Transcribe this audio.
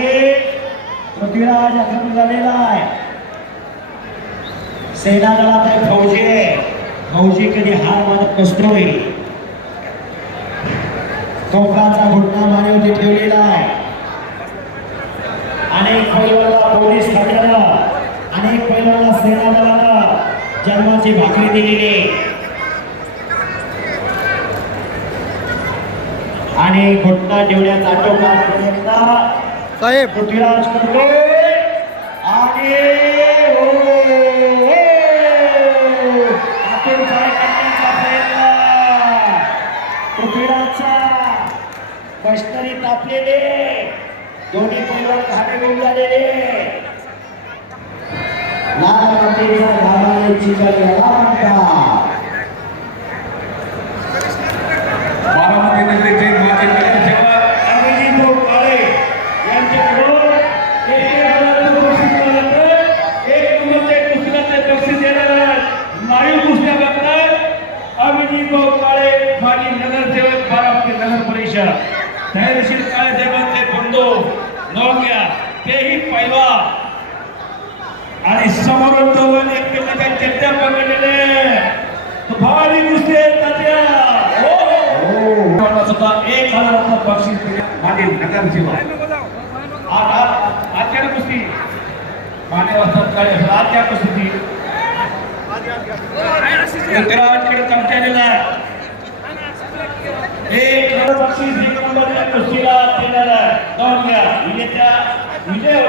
आणि पृथ्वीराज आक्रमण झालेला आहे. सेना दलात आहे फौजी. आहे फौजी कधी हार मानत नसतोय टोकाचा घुटना मानवती ठेवलेला आहे. अनेक पैलवाला पोलीस खात्याला अनेक पैलवाला सेना दलाला जन्माची भाकरी दिलेली. आणि घुटना ठेवण्याचा टोकाचा साहेब. मशनरी तापलेले दोन्ही पैलवान घेऊन झालेले. लाल मातेचा घामाने म्हणतात बारामती नगरीचे धैर्यशील काळे साहेबांचे बंधू तेही पैलवा. आणि समोरून दोन एकमेकांच्या चड्ड्या पकडलेले. भारी तात्या. हो, हो. सुद्धा एक हजाराचं बक्षीस नगरसेवक आज आज आजच्या कुस्ती. माने वाजतात असेल आजच्या कुस्ती. चमच्यालेला एक हजार बक्षीस कुस्तीला देणार आहे जाऊन घ्या विजेत्या विजय